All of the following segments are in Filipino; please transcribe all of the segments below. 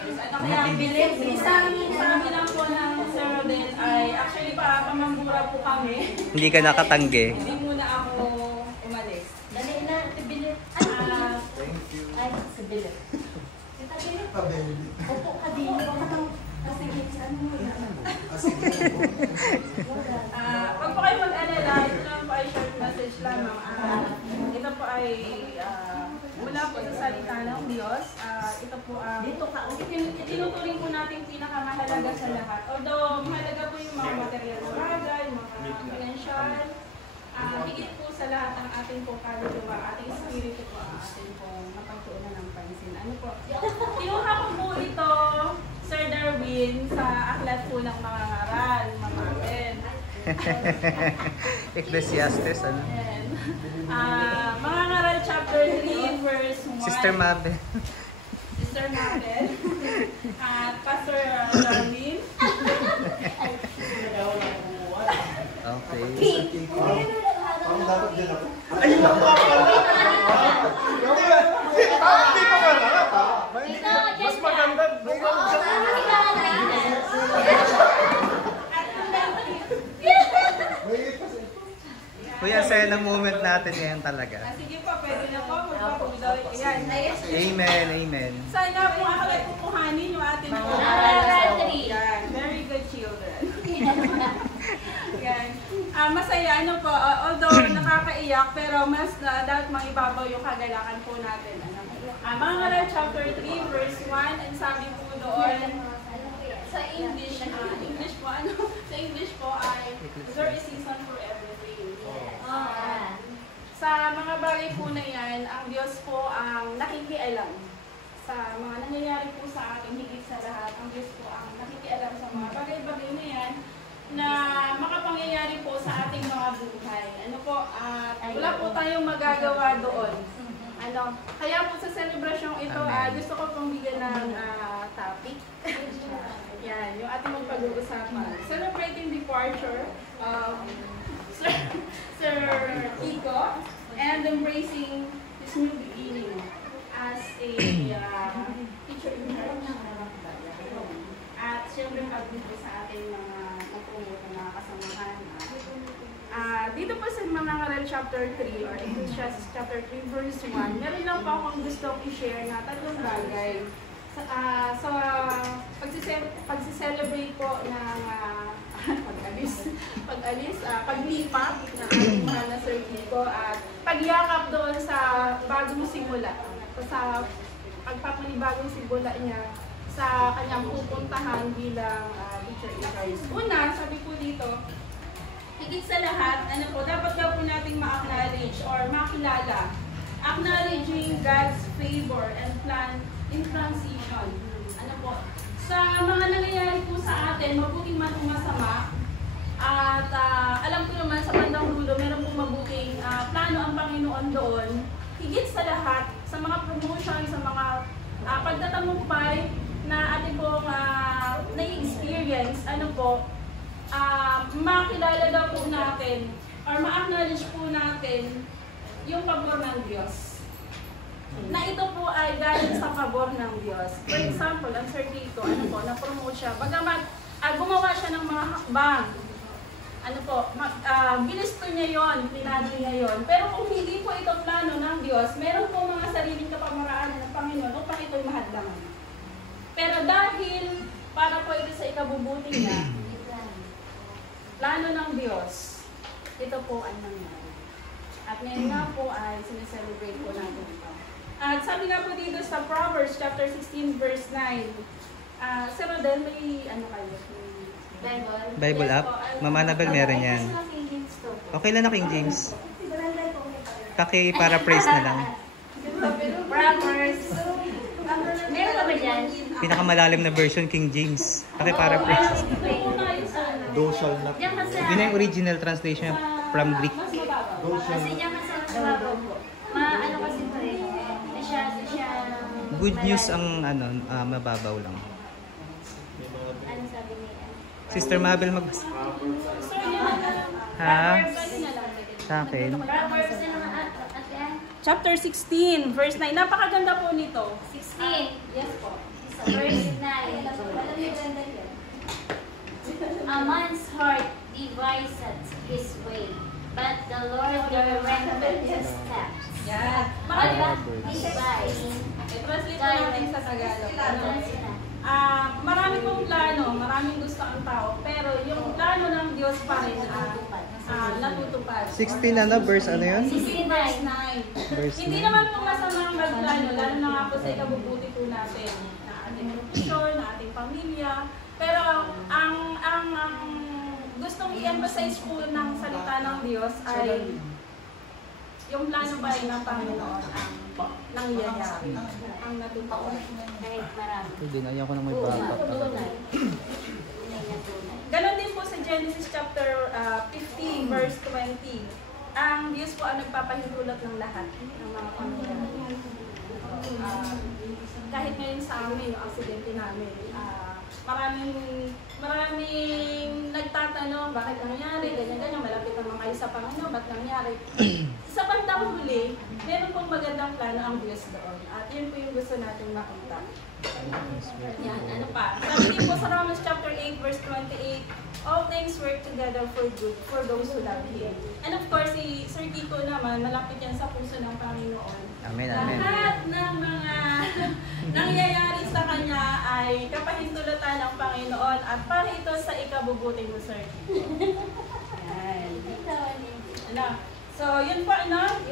Ano kaya bilis? Sabi lang po ng Sir Rodel ay actually para pamambura po kami. Hindi ka nakatanggi. Hindi muna ako umalis. Dali na, tibilit. Thank you. Ay, sa bilit. Opo ka din. Sige, saan mo yan? Huwag po kayo mag-alala. Ito lang po ay short message lamang. Ito po ay mula po sa salita ng Diyos. Ito po itinuturing po natin pinakamahalaga sa lahat. Although mahalaga po yung mga material na bagay, mga financial, higit po sa lahat ang ating po kaluluwa, ating spirito po ang ating po mapagtuunan ng pansin. Ano po? Kinuha ko po ito, Sir Darwin, sa aklat po ng mga ngaral, Mama Ben. Ecclesiastes, ano? Mga ngaral chapter 3 verse 1. Sister Mabel. Sister Mabel. At Pastor Darwin. Okay. Ang dapat din ako. Ayun ako pala! Hindi pa pala! Mas maganda. Kuya, saya ng moment natin ngayon talaga. Sige po, pwede na po. Magpapagdaw. Ayan. Amen, amen. Sana po ako ay kukuhanin yung ating po. Yan. Very good children. Yan. Masaya, ano po, although nakakaiyak, pero mas dapat maibabaw yung kagalakan po natin. Mga ngaral chapter 3 verse 1, and sabi po doon, sa English po, sa English po ay, there is season for everything. Sa mga bagay po na yan, ang Diyos po ang nakikialam. Sa mga nangyayari po sa atin, higit sa lahat, ang Diyos po ang nakikialam sa mga bagay-bagay na yan, na makapangyayari po sa ating mga buhay. Ano po, wala po tayong magagawa doon. Kaya po sa celebrasyon ito, gusto ko pong bigyan ng topic. Yan, yung ating magpag-uusapan. Celebrating departure of Sir Kiko and embracing his new beginning as a teacher in church. At siyempre pag-dito sa ating mga mga kasamahan. Dito po sa mga ngaral chapter 3 or Ecclesiastes chapter 3 verse 1, meron lang po akong gustong i-share na tatlong bagay. Sa pag-celebrate po ng paglipat ng ating mahal na Sir Kiko at pagyakap doon sa bagong simula, sa pagpapanibagong simula niya sa kanyang pupuntahan bilang teacher in Christ. Una, sabi po dito, higit sa lahat, dapat daw po nating ma-acknowledge or makilala, acknowledging God's favor and plan in transition. Sa mga nangyayari po sa atin, mabuting man o masama, at alam ko naman sa bandang dulo, meron pong mabuting plano ang Panginoon doon. Higit sa lahat, sa mga promotion, sa mga pagtatamumpay na ating pong na-experience, makilala daw po natin or ma-acknowledge po natin yung pabor ng Diyos. Na ito po ay galing sa pabor ng Diyos. For example, ang Sir Kiko, na-promote siya. Bagamat gumawa siya ng mga hakbang, ginisto niya yon, pinano niya yon. Pero kung hindi po ito plano ng Diyos, meron po mga sariling kapamaraan ng Panginoon upang ito'y mahadlangan. Pero dahil para po ito sa ikabubuti niya, plano ng Diyos, ito po ang nangyari. At ngayon nga po ay sineselebrate po natin ito. At sabi nga po dito sa Proverbs chapter 16 verse 9, Sir Rodel, may kayo? Bible app? Mama Annabel meron yan. Okay lang na King James. Paki-paraphrase na lang. Proverbs. Meron ka ba dyan? Pinakamalalim na version, King James. Paki-paraphrase. Dosal na. Yun na yung original translation from Greek. Kasi diyan ka sa babaw po. Kasi ito eh. Good news ang mababaw lang. Ano sabi niya? Sister Mabel magbasa. Ha? Sa akin. Chapter 16, verse 9. Napakaganda po nito. 16. Yes po. verse 9. A man's heart deviseth his way, but the Lord directeth his steps. Yan. Devise. I-translate na natin sa Tagalog. Marami pong plano, maraming gusto ang tao, pero yung plano ng Diyos pa rin natutupad. 16 verse ano yun? 16 verse 9. Verse Hindi 9. naman pong masamang magplano, lalo na nga po sa ikabubuti po natin, na ating profesyon, na ating pamilya. Pero ang gustong i-emphasize po ng salita ng Diyos ay yung plano pa rin ng Panginoon ang nangyayari, ang natutupad. Kahit marami. Ito din, ayaw ko na may backup. Ganon din po sa Genesis chapter 15 verse 20. Ang Diyos po ang nagpapahintulot ng lahat ng mga pangyayari. Kahit ngayon sa amin, yung aksidente namin, maraming nagtatanong bakit nangyari, ganyan-ganyan, malapit naman kayo sa Panginoon, ba't nangyari? Sa bandang huli, meron pong magandang plano ang Diyos doon. At yun po yung gusto natin makita. Yan, ano pa? Sabi din po sa Romans chapter 8 verse 28, all things work together for good for those who love Him. And of course, si Sir Kiko naman, malapit yan sa puso ng Panginoon. Amen, amen. Lahat ng mga nangyayari sa Kanya ay kapahintulutan ng Panginoon at para ito sa ikabubuti mo, Sir Kiko. Yan. Ano? So, yun po,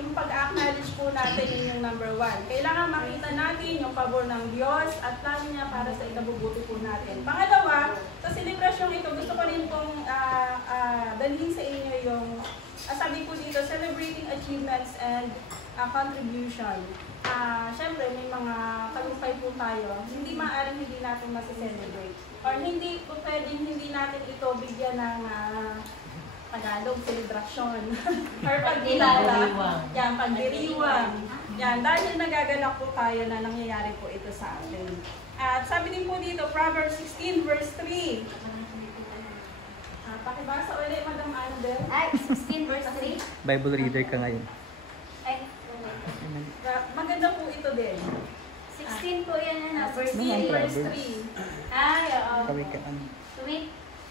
yung pag-acknowledge po natin, yun yung number 1. Kailangan makita natin yung pabor ng Diyos at plano niya para sa ikabubuti po natin. Pangalawa, sa selebrasyong ito, gusto ko rin pong dalhin sa inyo yung, sabi po dito, celebrating achievements and contribution. Siyempre, may mga tagumpay po tayo, hindi maaaring hindi natin masaselebrate. Or hindi po pwedeng hindi natin ito bigyan ng Tagalog, celebration. Or pagkilala. Yan, pagdiriwang. Yan, dahil nagaganap po tayo na nangyayari po ito sa atin. At sabi din po dito, Proverbs 16 verse 3. Pakibasa ulit, Madam Ander. Ay, 16 verse 3. Bible reader ka ngayon. Ay, Maganda po ito din. 16 po yan na verse 3. Ano ang Verse Proverbs? 3. Ay, oo. Kawikaan. Commit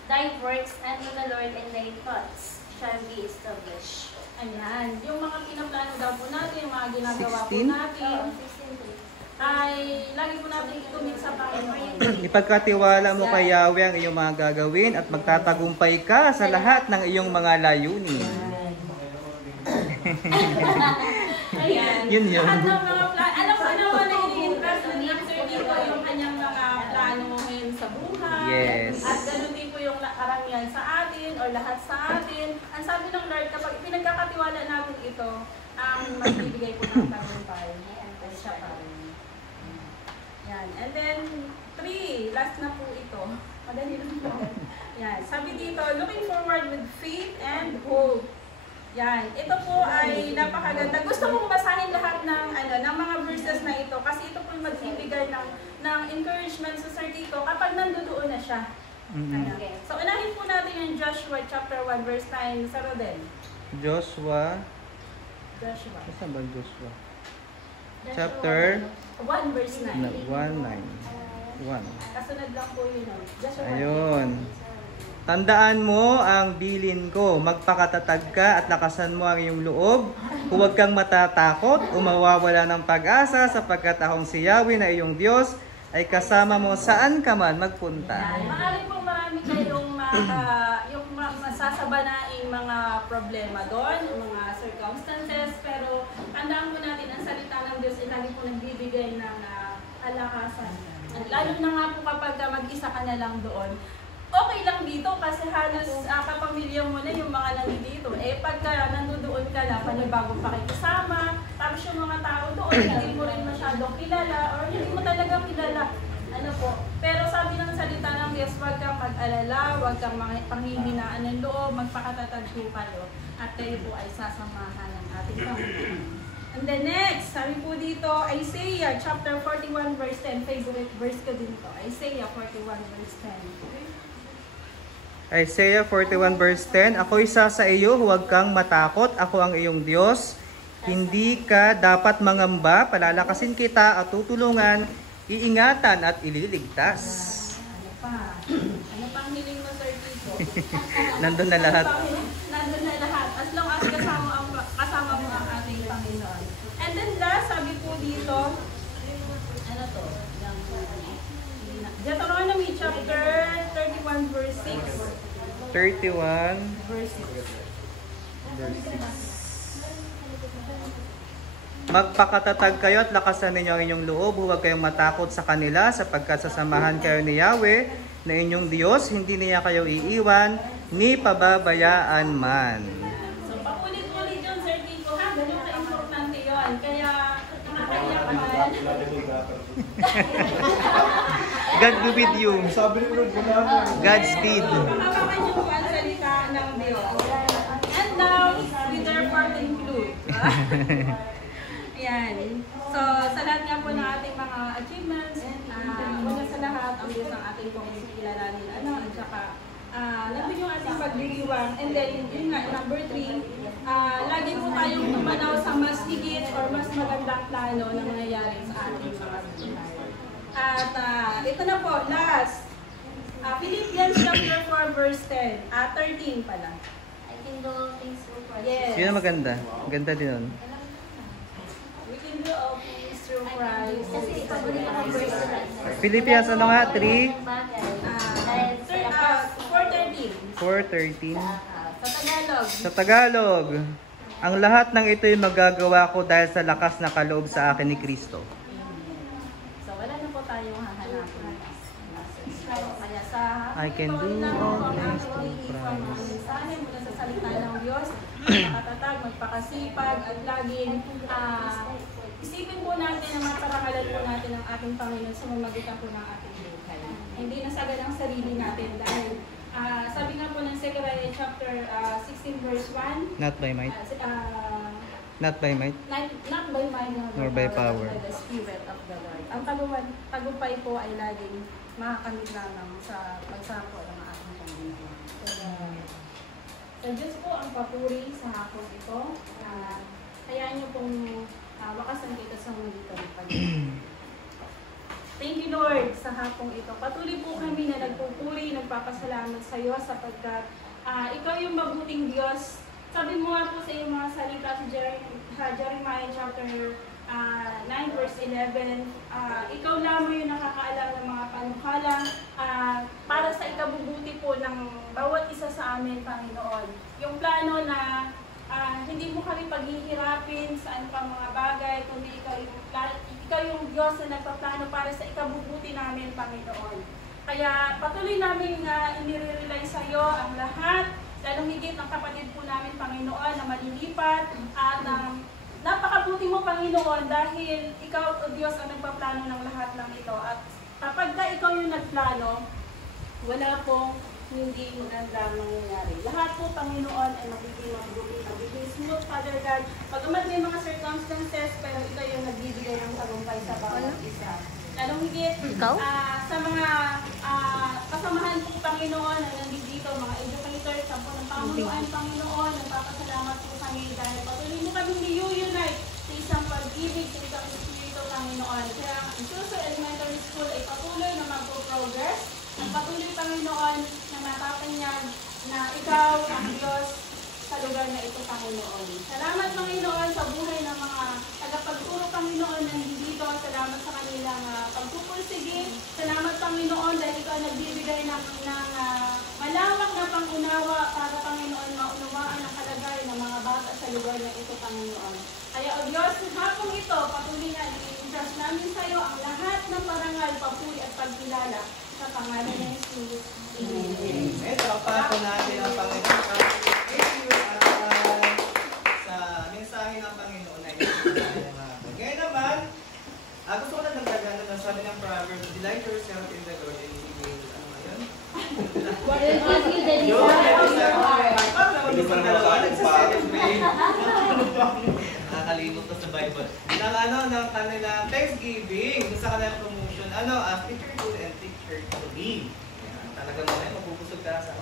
thy works unto the Lord, and thy thoughts shall be established. Ayan. Yung mga pinaplano daw po natin, yung mga ginagawa po 16? natin, ay lagi po natin i-commit sa Panginoon. Ipagkatiwala mo kay Yahweh ang iyong mga gagawin at magtatagumpay ka sa lahat ng iyong mga layunin. Ayan. Yun yun. Lahat ng mga plano, alam ko naman na i-invest ng Sir Dito yung kanyang mga plano ngayon sa buhay. Yes. At ganoon din po yung karamihan sa atin or lahat sa atin. Ang sabi ng Lord, kapag pinagkakatiwala natin ito, ang magbibigay po ng tagumpay. At siya pa rin. Yan. And then, 3. Last na po ito. Madali lang po. Yan. Sabi dito, looking forward with faith and hope. Yan. Ito po ay napakaganda. Gusto kong basahin lahat ng mga verses na ito kasi ito po magbibigay ng encouragement sa Sir Kiko kapag nandoon na siya. Okay. So, unahin po natin yung Joshua chapter 1 verse 9 sa Rodel. Joshua. Joshua. Saan ba Joshua? Chapter 1 verse 9. 1:9. 1. Kasunod lang po yun. Joshua. Ayun. Tandaan mo ang bilin ko, magpakatatag ka at lakasan mo ang iyong loob. Huwag kang matatakot o mawawala ng pag-asa sapagkat akong si Yahweh na iyong Diyos ay kasama mo saan ka man magpunta. Maaari po marami kayong yung masasabanaing mga problema doon, mga circumstances, pero tandaan po natin ang salita ng Diyos ay lagi po nagbibigay ng kalakasan. Lalo na nga po kapag mag-isa ka na lang doon. Okay lang dito kasi halos kapamilya mo na yung mga nandito. Eh pagka nandoon ka na, panibagong pakikisama, tapos yung mga tao doon, hindi mo rin masyadong kilala or hindi mo talaga kilala. Ano po. Pero sabi ng salita ng Diyos, huwag kang mag-alala, huwag kang panghihinaan ng loob, magpakatatag po kayo at kayo po ay sasamahan ng ating Panginoon. And then next, sabi po dito, Isaiah chapter 41 verse 10, favorite verse ko din to. Isaiah 41 verse 10. Isaiah 41 verse 10, Ako isa sa iyo, huwag kang matakot, ako ang iyong Diyos. Hindi ka dapat mangamba, palalakasin kita at tutulungan. iingatan at ililigtas. Ano pa? Ano pang hiling mo, Sir Tito? Nandun na lahat. Nandun na lahat. As long as kasama mo ang ating Panginoon. And then last, sabi po dito, ano to? Deuteronomy chapter 31 verse 6. 31. Verse 6. Magpakatatag kayo at lakasan ninyo ang inyong loob. Huwag kayong matakot sa kanila sapagkat sasamahan kayo ni Yahweh na inyong Diyos. Hindi niya kayo iiwan ni pababayaan man. So, paulit-ulit yun, Sir Tito, ha? Ganun ka-importante yun. Kaya, nakakaiyak man. God be with you. Sabi ni Lord, wala. Godspeed. Makapakan niyo po ang salita ng Diyos. And now, we therefore conclude. Ayan. So, sa lahat nga po ng ating mga achievements, una sa lahat, ang Diyos ang ating pong kilalanin. At saka, nandun yung ating pagdiriwang. And then, yun nga, number 3, lagi po tayong tumanaw sa mas higit or mas magandang plano na mangyayari sa ating mga buhay. At ito na po, last. Philippians chapter 4 verse 10. 13 pala. I can do all things through Christ. Yes. Sino maganda? Ganda din nun. We can do all things through Christ. Kasi paborito ko ang verse na rin. Philippians ano nga? 3? Dahil sa 4:13. 4:13. Sa Tagalog. Sa Tagalog, ang lahat ng ito'y magagawa ko dahil sa lakas na kaloob sa akin ni Kristo. So wala na po tayong hahanapin. Kaya sa I can do all things through Christ. mensahe mula sa salita ng Diyos, magpakatatag, magpakasipag, at laging isipin po natin ang mga parangalan po natin ng ating Panginoon sa mamagitan po ng ating buhay. Hindi nasagal ang sarili natin dahil sabi nga po ng Zechariah chapter 16 verse 1, Not by might. Not by might. not by might Nor by power. but by the Spirit of the Lord. Ang tagumpay po ay laging makakamit lamang sa pagsako ng ating Panginoon. Sa Diyos po ang papuri sa hapon ito. Hayaan niyo pong wakasan kita sa mga ng Panginoon. Thank you, Lord, sa hapong ito. Patuloy po kami na nagpupuri, nagpapasalamat sa iyo sapagkat ikaw yung mabuting Diyos. Sabi mo nga po sa iyong mga salita sa Jeremiah chapter 9 verse 11, ikaw lamang yung nakakaalam ng mga panukala para sa ikabubuti po ng bawat isa sa amin, Panginoon. Yung plano na hindi mo kami paghihirapin sa ano pang mga bagay, kundi ikaw yung Diyos na nagpaplano para sa ikabubuti namin, Panginoon. Kaya patuloy namin inire-rely sa iyo ang lahat, lalong higit ng kapatid po namin, Panginoon, na malilipat at napakabuti mo, Panginoon, dahil ikaw, O Diyos, ang nagpaplano ng lahat ng ito. At kapag ikaw yung nagplano, wala pong hindi maganda mangyayari. Lahat po, Panginoon, ay magiging mabuti, magiging smooth, Father God. Pagamat may mga circumstances, pero ikaw yung nagbibigay ng tagumpay sa bawat isa. Lalong higit, sa mga kasamahan po, Panginoon, na nandito, mga educators, sa po ng pamunuan, Panginoon, nagpapasalamat po kami dahil patuloy mo kami reunite sa isang pag-ibig, sa isang espiritu, Panginoon. Kaya ang Suso Elementary School ay patuloy na mag-progress. Ang patuloy, Panginoon, na mapapanyag na ikaw ang Diyos sa lugar na ito, Panginoon. Salamat, Panginoon, sa buhay ng mga tagapagturo, Panginoon, na nandito. Salamat sa kanilang pagpupursige. Salamat, Panginoon, dahil ikaw nagbibigay ng malawak na pangunawa para, Panginoon, maunawaan ang kalagayan ng mga bata sa lugar na ito, Panginoon. Kaya, O Diyos, hapong ito, patuloy na i-entrust namin sa iyo ang lahat ng parangal, papuri at pagkilala sa pangalan ng Jesus. Amen. Tapato natin ang Panginoon. Thank you sa mensahe ng Panginoon na ito. Ngayon naman, gusto ko na nagdagan na sabi ng Proverbs, delight yourself in the Lord and He will, ano ba yun? What will give you the Yun, desire of your heart? parang naman gusto ng dalawa, nagsa-celebrate. Nakalimot ko sa Bible. Ng kanilang Thanksgiving, sa kanilang promotion, as teacher to and teacher to be. Talagang naman, mapupusog ka sa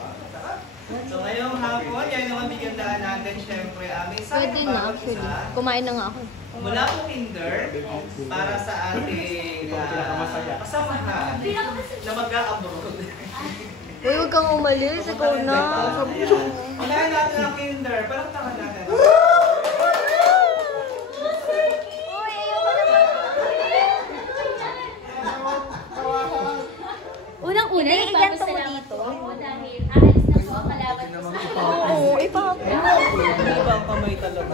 So ngayong hapon, yan naman bigandaan natin, syempre, may Pwede sayang na, bawat actually. isa. Kumain na nga ako. Mula po kinder, para sa ating ikaw ang pinakamasaya. Kasama na. Na mag-a-abroad. Uy, huwag kang umalis. Ikaw na. Unahin natin ang kinder. Parang tama natin. Unang-una, iganto mo dito. Dahil aalis na po ang kalaban ko sa Oo, ipapa. Hindi ba ang kamay talaga?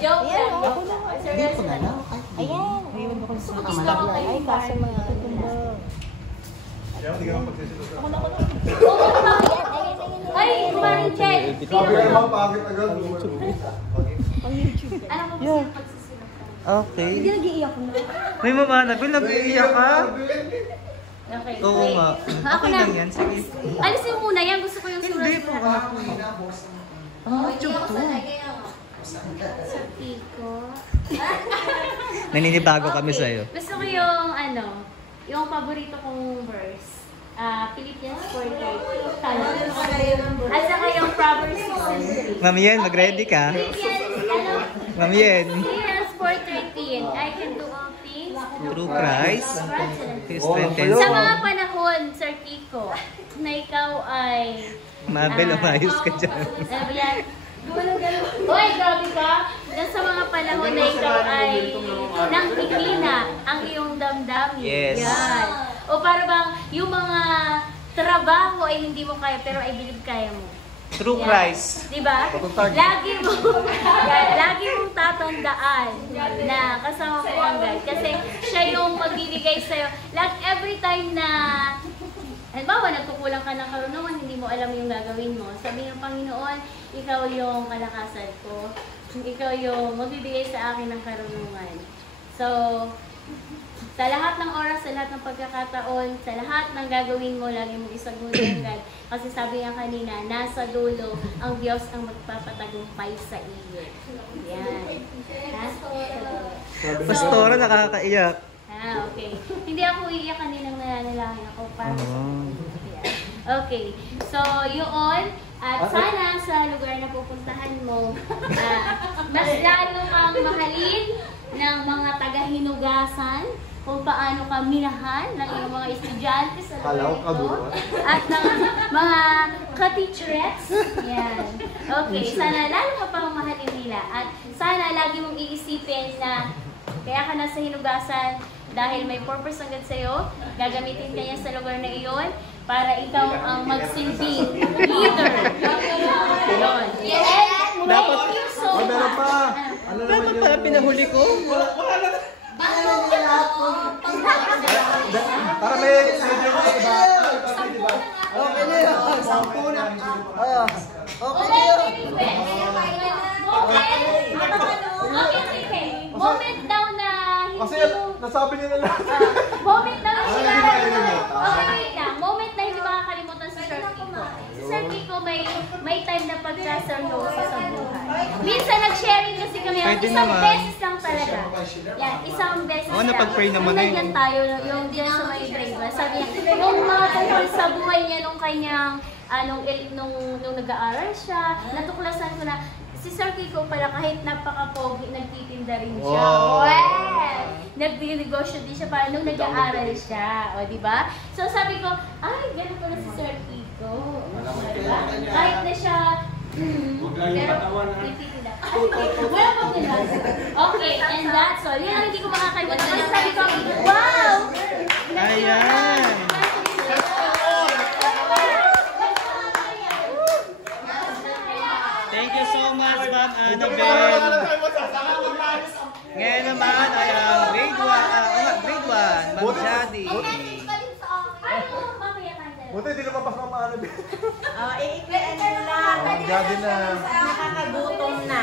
joke lang. Ako na. Seryoso na lang. Ayan. Gusto ko kayo. Ay, kaso mga tutumbang. Hindi ka naman pagsisilot. Ay, kumarin Chen. Sabi ka naman, pangit agad. Alam mo ba sino pagsusunod ka? Okay. Hindi nag-iiyak na. May mama, nag-iiyak ka? Okay. Oo wait. nga. Ako Okay na. lang yan, sige. Alisin mo muna yan. Gusto ko yung Hindi po, sulat. anak ko. Ah, joke to. Sa Pico. Naninibago kami sa'yo. Gusto ko yung yung paborito kong verse. Philippians 4:30. At saka yung Proverbs 6:3. Ma'am Yen, mag-ready ka. Philippians, Ma'am Yen. Philippians 4:13. I can do all things Through Christ, He strengthens Sa me. mga panahon, Sir Kiko, na ikaw ay... Mabel, umayos ka dyan. Yan. Uy, grabe ka! Na sa mga panahon na ikaw ay nakikina ang iyong damdamin. Yes. Yan. O para bang yung mga trabaho ay hindi mo kaya pero I believe kaya mo. Through Yan. Christ. Diba? Lagi mong tatandaan na kasama ko ang God. Kasi siya yung magbibigay sa'yo. Every time na, halimbawa, nagkukulang ka ng karunungan, hindi mo alam yung gagawin mo. Sabi ng Panginoon, ikaw yung kalakasan ko. Ikaw yung magbibigay sa akin ng karunungan. So, sa lahat ng oras, sa lahat ng pagkakataon, sa lahat ng gagawin mo, lagi mong isagutin God. Kasi sabi nga kanina, nasa dulo, ang Diyos ang magpapatagumpay sa iyo. Yan. Ha? Pastora, nakakaiyak. Okay. Hindi ako iiyak kaninang nananalangin ako para sa Yan. Okay. So, yun. At sana sa lugar na pupuntahan mo, mas lalo kang mahalin ng mga taga-hinugasan, kung paano ka minahan ng iyong mga estudyante sa lugar ito. At ng mga ka-teacherettes. Yan. Okay, sana lalo ka pang mahalin nila. At sana lagi mong iisipin na kaya ka nasa hinugasan dahil may purpose ang God sa'yo. Gagamitin ka niya sa lugar na iyon para ikaw ang magsilbing leader. Yun. Yes! Dapat, thank you so much. dapat pala pinahuli ko. Para may medyo mas iba. Okay na yun. Sampu na. Okay na yun. Moment daw na Kasi hindi mo... nasabi nila lahat. Moment daw na Hindi hindi makakalimutan. Okay, wait lang. Moment na hindi makakalimutan si Sir Kiko. Si Sir Kiko may time na pagsaseryoso sa buhay. Minsan nag-sharing kasi kami. Pwede Isang naman. beses lang talaga. Yan, isang beses Oo, napag-pray naman Nung eh. nandyan tayo, yung dyan sa may break. Sabi niya, nung mga tungkol sa buhay niya, nung kanyang, nung nag-aaral siya, natuklasan ko na, si Sir Kiko pala kahit napaka-pogi, nagtitinda rin siya. Wow. Well, nag-negosyo din siya para nung nag-aaral siya. O, di ba? So, sabi ko, ay, ganun pala si Sir Kiko. Diba? Kahit na siya, pero nagtitinda. Wala pang ganun. Okay, and that's all. Yun ang hindi ko makakalimutan. Kasi sabi ko, wow! Ayan. Thank you so much, Ma'am Annabelle. Ngayon naman ay ang grade 1, Ma'am Jadi. Buti, hindi lumabas ng maano. Iiklian nyo lang. Jadi na. Nakakagutom na.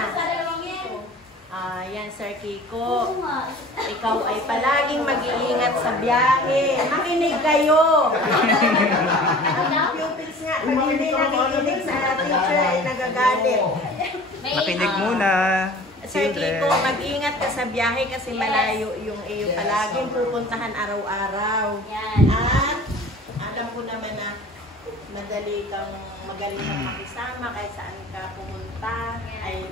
Yan, Sir Kiko. Ikaw ay palaging mag-iingat sa biyahe. Makinig kayo. Ang pupils nga, pag hindi nakikinig sa teacher ay nagagalit. Makinig muna. Sir Children. Kiko, mag-ingat ka sa biyahe kasi malayo yung iyo palaging pupuntahan araw-araw. Yan. At alam ko naman na magaling kang makisama kahit saan ka pumunta. Ay,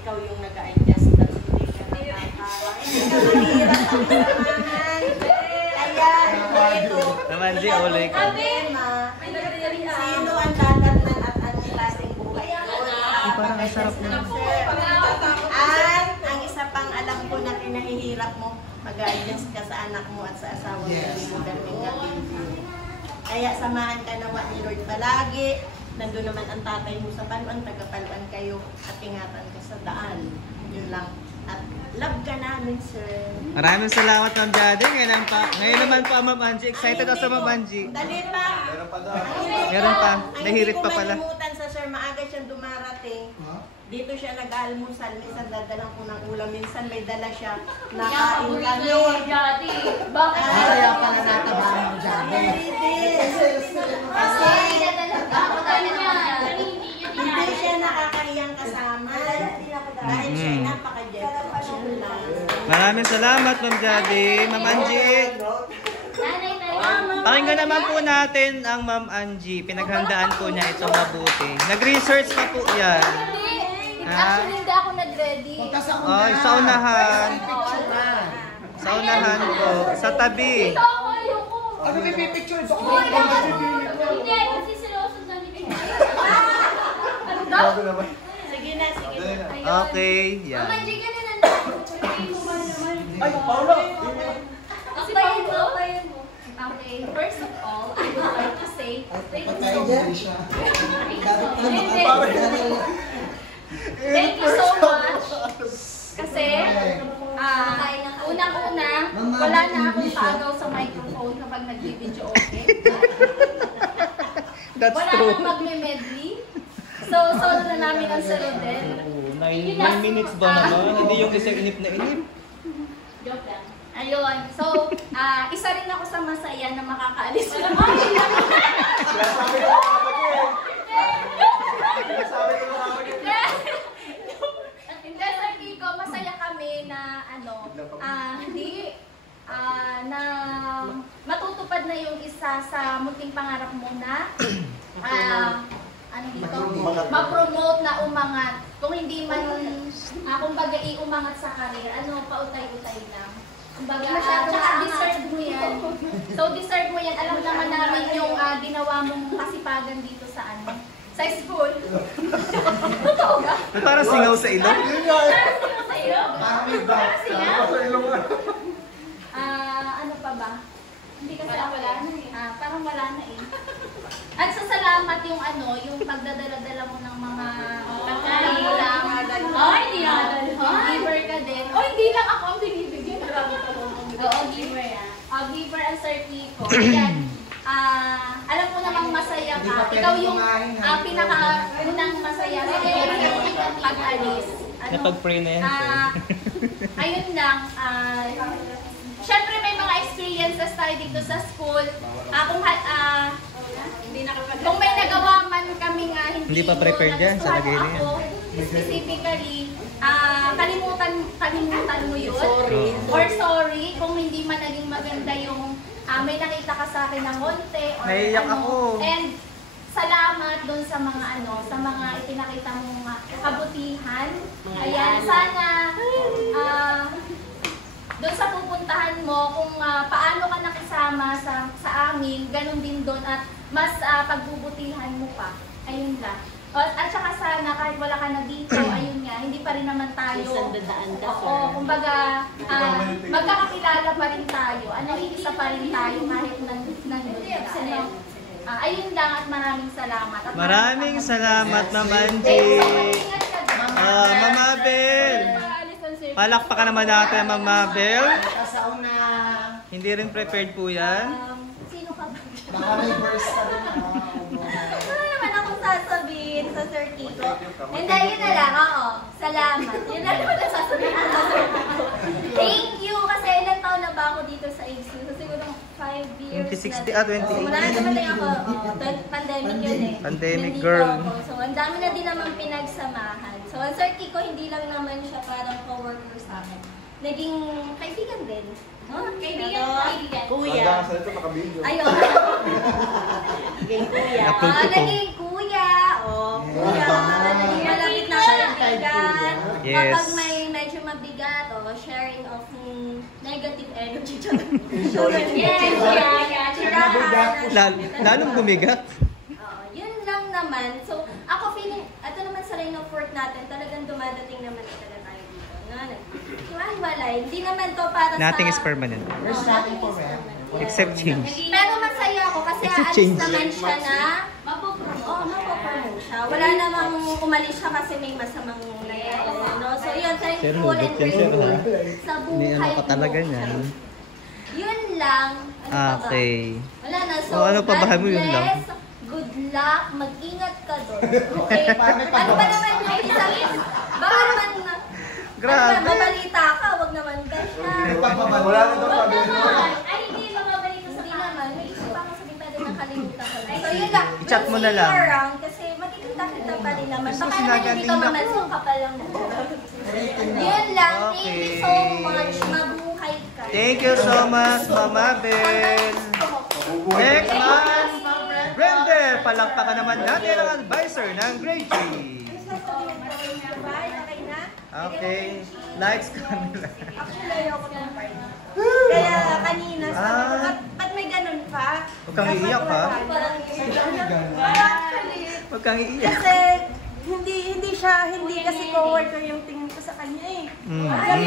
ikaw yung nag-a-adjust at hindi ka nakakawa. Hindi ka mahirap ang samahan. Naman G, uloy ka. Problema, sino ang dadatnan at anong klaseng buhay yun? Parang ang sarap na. At ang isa pang alam ko na kinahihirap mo, mag-adjust ka sa anak mo at sa asawa mo. Kaya samahan ka nawa ni Lord palagi. Nandun naman ang tatay mo sa panuan, tagapaluan kayo at ingatan ka sa daan. Yun lang. At love ka namin, sir. Maraming salamat, Ma'am Jade. Ngayon naman pa, Ma'am Angie. Excited ako sa Ma'am Angie. Dali pa. Meron pa. Ang Nahirit pa pala. Hindi ko malimutan sa sir, maaga siyang dumarating. Dito siya nag-almusal. Minsan dadalang ko ng ulam. Minsan may dala siya. Nakain kami. Bakit? Kaya pala natabahan mo dyan. Kasi Ako tayo niya. hindi siya nakakahiyang kasama. Dahil siya ay napaka-gentle lang. Maraming salamat, Ma'am Jade. Ma'am Angie. Nanay tayo. Pakinggan naman po natin ang Ma'am Angie. Pinaghandaan po niya itong mabuti. Nag-research pa po yan. Actually, hindi ako nag-ready. Punta sa Ay, sa unahan. Picture na. Sa unahan po. Sa tabi. Ito ako, ayoko. Ano may picture? Uy, hindi, kasi sinusundan ni Bing. Ano daw? Sige na, sige na. Okay, yan. Mama, hindi ka na Ay, Paula! Apayin mo, apayin mo. Okay, first of all, I would like to say thank you so much. Thank you so much. Kasi, unang-una, wala na akong paagaw sa microphone kapag nag-video okay. That's Wala true. nang magme-medley. So, solo na namin ang sa Rodel. 9 minutes ba naman? Hindi yung isang inip na inip. Joke lang. Ayun. So, isa rin ako sa masaya na makakaalis na Hindi, Sir Kiko, masaya kami na na matutupad na yung isa sa munting pangarap mo na ma-promote na umangat. Kung hindi man, kumbaga umangat sa karir, pautay-utay lang. Kumbaga, tsaka deserve mo yan. So, deserve mo yan. Alam naman namin yung ginawa mong kasipagan dito sa sa school. Totoo ba? Para singaw sa ilong. Parang singaw sa ilong? Parang singaw? Ano pa ba? Hindi kasi wala na eh. Parang wala na eh. At sa salamat yung yung pagdadala-dala mo ng mga pagkain lang. Hindi nadalhan. Giver ka din. Hindi lang ako ang binibigyan. Oo, giver yan. Giver ang Sir Kiko. Yan. Alam ko namang masaya ka. Ikaw yung pinaka-unang masaya sa pag-alis. Napag-pray na yan, sir. Ayun lang. Siyempre may mga experiences tayo dito sa school. Kung may nagawa man kami nga hindi pa prepared yan sa lagay na yan. Ako, specifically, kalimutan mo yun. Or sorry kung hindi man naging maganda yung may nakita ka sa akin ng konti. Or Naiyak ako. And salamat doon sa mga sa mga ipinakita mong kabutihan. Ayan, sana doon sa pupuntahan mo, kung paano ka nakisama sa amin, ganun din doon at mas pagbubutihan mo pa. Ayun lang. At saka sana kahit wala ka na dito, ayun nga, hindi pa rin naman tayo. Oo, kumbaga, magkakakilala pa rin tayo. Nag-iisa pa rin tayo kahit nandun ka. Ayun lang at maraming salamat. At Maraming salamat, Ma'am Angie. Ingat ka din. Ma'am Abel. Palakpakan naman natin, Ma'am Abel. Sa una. Hindi rin prepared po yan. Sino ka ba? Baka may verse ka rin. Ano naman akong sasabihin sa Sir Kiko? Hindi, yun na lang, oo. Salamat. Yun na naman ang sasabihin ko sa Sir Kiko. Thank you kasi ilang taon na ba ako dito sa AGC? So siguro 5 years 2060, 28. Wala na naman din ako. Pandemic yun eh. Pandemic, Nandito girl. ako. So ang dami na din naman pinagsamahan. So ang Sir Kiko, hindi lang naman siya parang co-worker sa akin. Naging kaibigan din. No? Kaibigan. Kuya. Ayun. Naging kuya. Naging kuya. Kuya. Naging malapit na kaibigan. Yes. Kapag may medyo mabigat, sharing of negative energy. Yes, yeah. tindahan. Lalong bumigat. Yun lang naman. So, ako feeling, ito naman sa line of work natin, talagang dumadating naman talaga tayo dito. Hiwa-hiwalay. Hindi naman to para Nothing sa... is permanent. There's nothing for me. Except change. Pero masaya ako kasi Except aalis change. naman siya na mapopromote siya. Wala namang umalis siya kasi may masamang nangyari. No? So yun, thankful and grateful sa Hindi buhay ano ka talaga mo. niyan. Yun lang. Ano pa ba? Okay. Wala na. So, O, ano pa ba? God Mo yun lang. bless. Good luck. Mag-ingat ka doon. Okay? Ano ba naman may isang... Baka naman na... Grabe. Ano ba, mabalita ka? Wag naman ganyan. Wala na daw Wag naman. Ay, hindi mababalita sa naman. May isa pa kasi pwede nakalimutan ko. So, yun lang. I-chat mo na lang. Kasi makikita-kita pa rin naman. Gusto Baka naman hindi ka sinagaling ako. mamansin ka pa lang. Yun lang. Thank you so Okay. much. Mabuhay ka. Thank you so much, Mama Bel. Next month, Brender, palakpakan naman natin ang advisor ng Grade G. Okay na? Okay, lights, camera. Actually, ayoko ng part. Kaya kanina, sabi ko, ba't may ganun pa? Huwag kang iiyak, ha? Actually, Huwag kang iiyak. kasi hindi kasi coworker yung tingin ko sa kanya eh. Mm. Kasi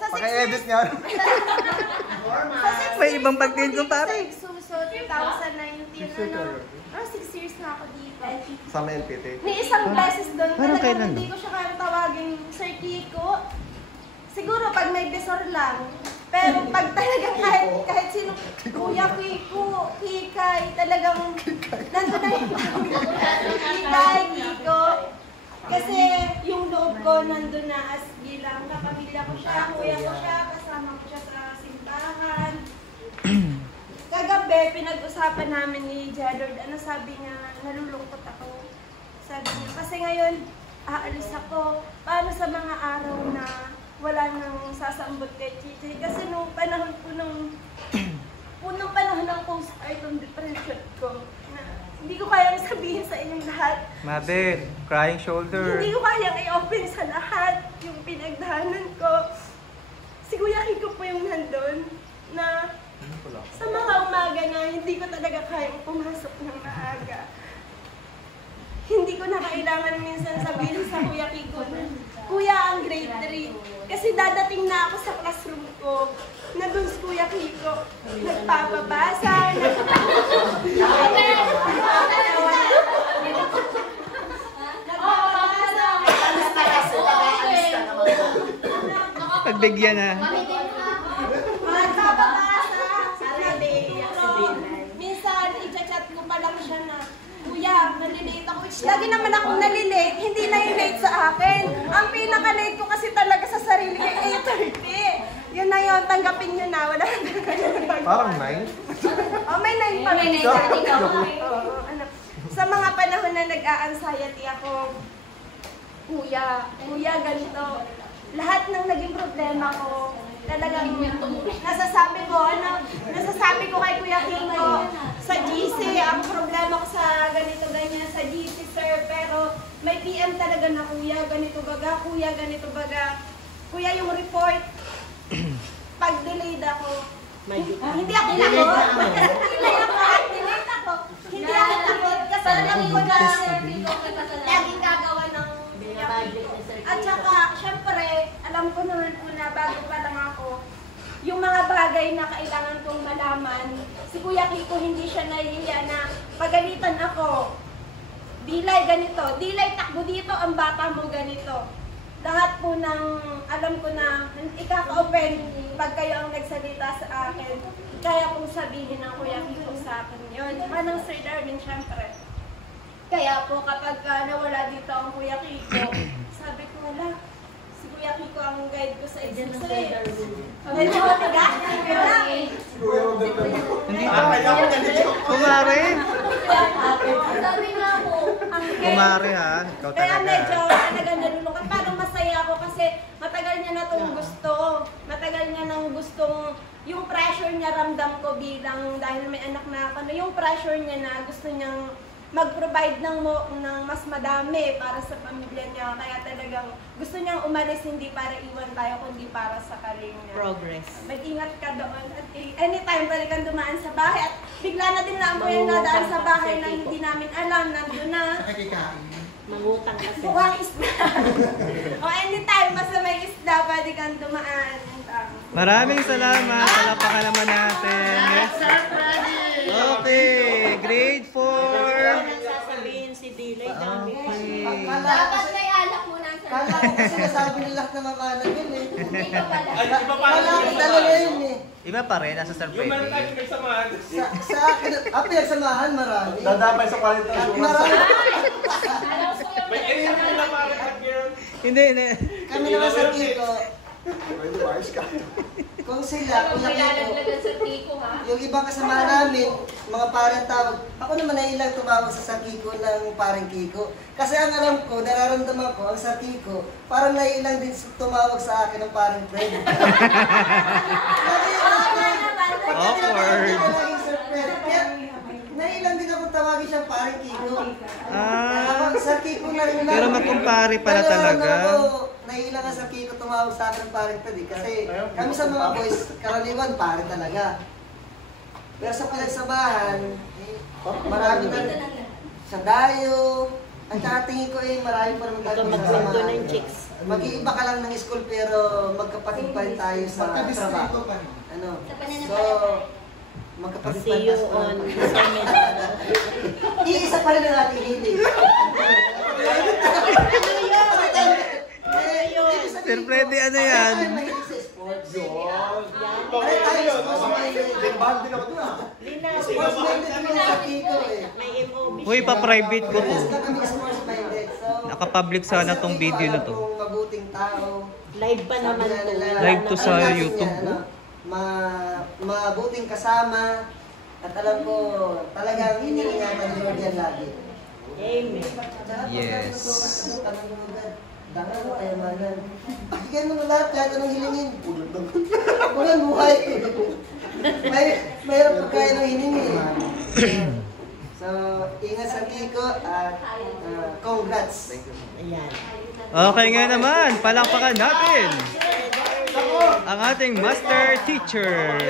sa 6 years, Paki-edit nga. May ibang pagtingin ko, pare. Suso 2019 na. 6 years na ako dito. Sa LPT. Ni isang beses doon, Parang talagang kailan, hindi ko siya kayang tawagin Sir Kiko. Siguro pag may besor lang. Pero pag talagang kahit sino, Kuya Kiko, Kikay, talagang nandun na yung Kikay, Kiko. Kasi yung loob ko nandun na as bilang kapamilya ko siya, kuya ko siya, kasama ko siya sa simbahan. Kagabi, pinag-usapan namin ni Jedard, ano sabi niya, nalulungkot ako. Sabi niya, kasi ngayon, aalis ako. Paano sa mga araw na wala nang sasambot kay Chichi? Kasi nung panahon ko unang panahon ng postpartum depression ko, na hindi ko kayang sabihin sa inyong lahat. Mabel, crying shoulder. Hindi ko kayang i-open sa lahat yung pinagdaanan ko. Si Kuya Kiko po yung nandun na sa mga umaga na hindi ko talaga kayang pumasok ng maaga. Hindi ko na kailangan minsan sabihin sa Kuya Kiko na, Kuya, ang grade 3. Kasi dadating na ako sa classroom ko na doon si Kuya Kiko. Nagpapabasa, Pagbigyan na. Magpapabasa. Minsan, i-chat ko pa lang siya na, Kuya, nalilate ako. Lagi naman akong nalilate, hindi nalilate sa akin. Ang pinaka-late ko kasi talaga sa sarili ko, 8:30. Yun na yun, tanggapin nyo na. Wala na talaga. Parang 9. Oh, may 9 pa rin. Oo, ano. Sa mga panahon na nag-a-anxiety ako, Kuya, ganito. Lahat ng naging problema ko, talagang nasasabi ko kay Kuya Kiko, sa GC, ang problema ko sa ganito, ganyan, sa GC, sir, pero may PM talaga na, Kuya, ganito baga, Kuya, ganito baga. Kuya, yung report, pag delayed ako, hindi ako takot. Hindi ako takot. Kasi alam ko na laging gagawa ng at saka, syempre, alam ko naman po na bago pa lang ako, yung mga bagay na kailangan kong malaman, si Kuya Kiko hindi siya nahihiya na pagalitan ako. Dilay ganito, Dilay takbo dito, ang bata mo ganito. Lahat po ng alam ko na ikaka-open pag kayo ang nagsalita sa akin. Kaya pong sabihin ng Kuya Kiko sa akin yun. Manang Sir Darwin, syempre. Kaya po kapag nawala dito ang Kuya Kiko, sabi ko, wala, si Kuya Kiko ang guide ko sa exam. Medyo matigas. Hindi pa. Kumare. Sabi nga po, ang guide. Kumare ha. Ikaw Kaya medyo talaga. talaga nalulungkot. Parang masaya ako kasi matagal niya na itong gusto. Matagal niya nang gustong, yung pressure niya ramdam ko bilang, dahil may anak na ako, yung pressure niya na gusto niyang mag-provide ng mas madami para sa pamilya niya. Kaya talagang gusto niyang umalis hindi para iwan tayo, kundi para sa karing Progress. mag-ingat ka doon. At anytime pwede kang dumaan sa bahay. At bigla na din lang po yung nadaan sa bahay na hindi namin alam. Nandun na. Mangutang kasi. Mukhang isda. O anytime, basta may isda, pwede kang dumaan. Maraming salamat. Palapakan naman natin. Okay, grade 4. Sasabihin si Dilay dami. Okay. Dapat may alak muna sa Kala ko kasi nasabi nila na mamanan yun eh. Hindi ka pala. Kala ko talaga yun eh. Iba pa rin, nasa Sir Yung Freddy. tayo nagsamahan. Sa akin, pinagsamahan marami. Dadapay sa kwalita At ng marami. Alam ko yung May area ko na parang kagyan. Hindi, hindi. Kami naman sa Kiko, kung sila, kung nakiko, nilalaglagan sa tiko, ha? yung ibang kasama namin, mga parang tawag, ako naman ay ilang tumawag sa Kiko ng parang Kiko. Kasi ang alam ko, nararamdaman ko, ang sa Kiko, parang naiilang din tumawag sa akin ng parang friend. Awkward. Kaya, naiilang din ako tawagin siyang parang Kiko. Ah, Sa Kiko na rin lang. pero magkumpare pala talaga. Naiilang nga sa Kiko tumawag sa akin ng parang friend eh. Kasi kami sa mga boys, karaniwan pare talaga. Pero sa pinagsabahan, marami na sa dayo. Ang tatingin ko eh, marami pa naman tayo pinagsabahan. Mag-iiba ka lang ng school pero magkapatid pa rin tayo sa trabaho. Ano? So, magkapatid pa rin tayo sa trabaho. Iisa pa rin ang ating hilig. Sir Freddy, ano yan? Mahilig sa sports. Yun. Pare tayo sports minded. Band din ako dun ah. Sports minded naman sa Kiko eh. Uy, pa-private ko to. Parehas na kami sports minded. So, Naka-public sana tong video na to. Kung mabuting tao. Live pa naman sabi to. nila, Live to sa ano natin YouTube, yan, ano, mabuting kasama. At alam ko, talagang iniingatan ni Lord yan lagi. Amen. Yes. Dahil mo kayamanan. Pakinggan mo na lahat, lahat anong hilingin. Walang buhay. Mayroon pa kayo ng hilingin. So, ingat sa Kiko at congrats. Ayan. Okay nga naman, palakpakan natin ang ating master teacher.